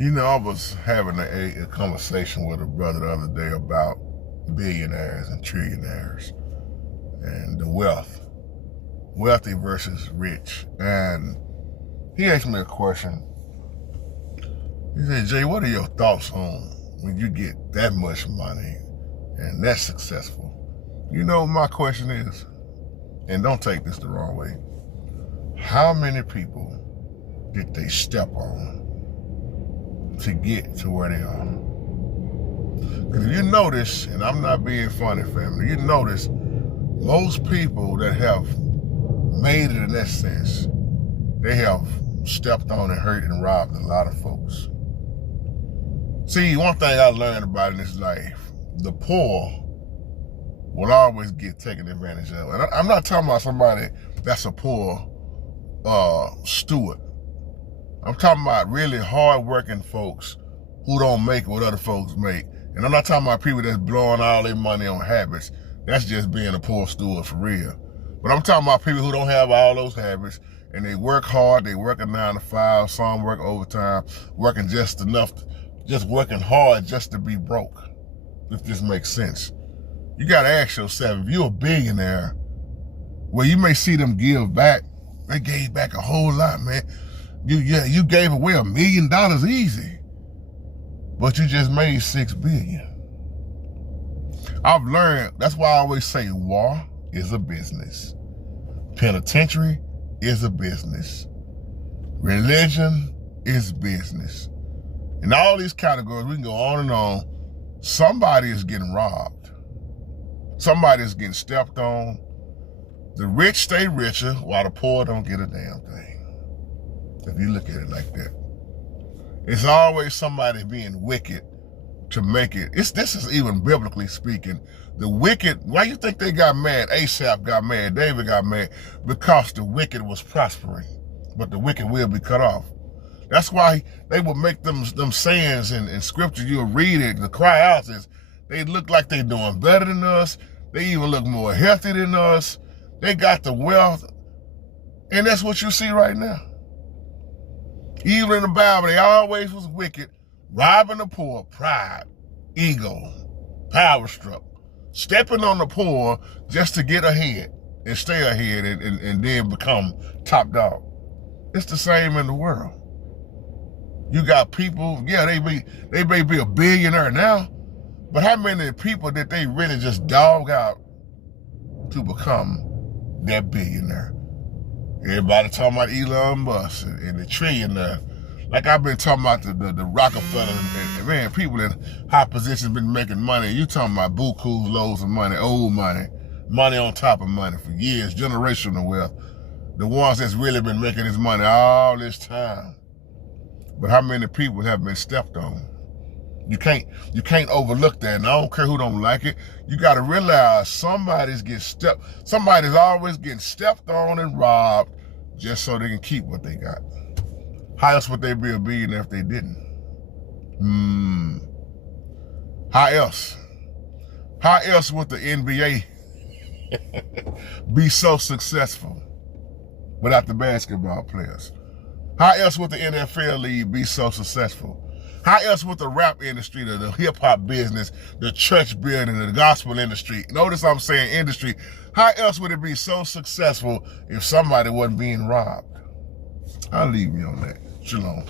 I was having a conversation with a brother the other day about billionaires and trillionaires and the wealthy versus rich. And he asked me a question. He said, Jay, what are your thoughts on when you get that much money and that's successful? My question is, and don't take this the wrong way, how many people did they step on to get to where they are? Because if you notice, and I'm not being funny, family, you notice most people that have made it in that sense, they have stepped on and hurt and robbed a lot of folks. See, one thing I learned about in this life, the poor will always get taken advantage of. And I'm not talking about somebody that's a poor steward. I'm talking about really hard-working folks who don't make what other folks make. And I'm not talking about people that's blowing all their money on habits. That's just being a poor steward for real. But I'm talking about people who don't have all those habits and they work hard, they work a 9 to 5, some work overtime, working just enough, just working hard just to be broke, if this makes sense. You gotta ask yourself, if you're a billionaire, well, you may see them give back. They gave back a whole lot, man. You gave away $1 million easy, but you just made $6 billion. I've learned, that's why I always say war is a business. Penitentiary is a business. Religion is business. In all these categories, we can go on and on. Somebody is getting robbed. Somebody is getting stepped on. The rich stay richer while the poor don't get a damn thing. If you look at it like that. It's always somebody being wicked to make it. This is even biblically speaking. The wicked, why you think they got mad? Asaph got mad, David got mad, because the wicked was prospering, but the wicked will be cut off. That's why they will make them sayings in scripture. You'll read it, the cry out is, they look like they're doing better than us. They even look more healthy than us. They got the wealth. And that's what you see right now. Even in the Bible, they always was wicked, robbing the poor, pride, ego, power struck, stepping on the poor just to get ahead and stay ahead and then become top dog. It's the same in the world. You got people, yeah, they may be a billionaire now, but how many people did they really just dog out to become that billionaire? Everybody talking about Elon Musk and the trillionaire. Like I've been talking about the Rockefeller and man, people in high positions been making money. You talking about bukus, loads of money, old money, money on top of money for years, generational wealth. The ones that's really been making this money all this time. But how many people have been stepped on? You can't overlook that, and I don't care who don't like it. You got to realize somebody's always getting stepped on and robbed just so they can keep what they got. How else would they be a billionaire if they didn't? How else? How else would the NBA be so successful without the basketball players? How else would the NFL league be so successful? How else would the rap industry, the hip-hop business, the church building, the gospel industry, notice I'm saying industry, how else would it be so successful if somebody wasn't being robbed? I'll leave you on that. Shalom.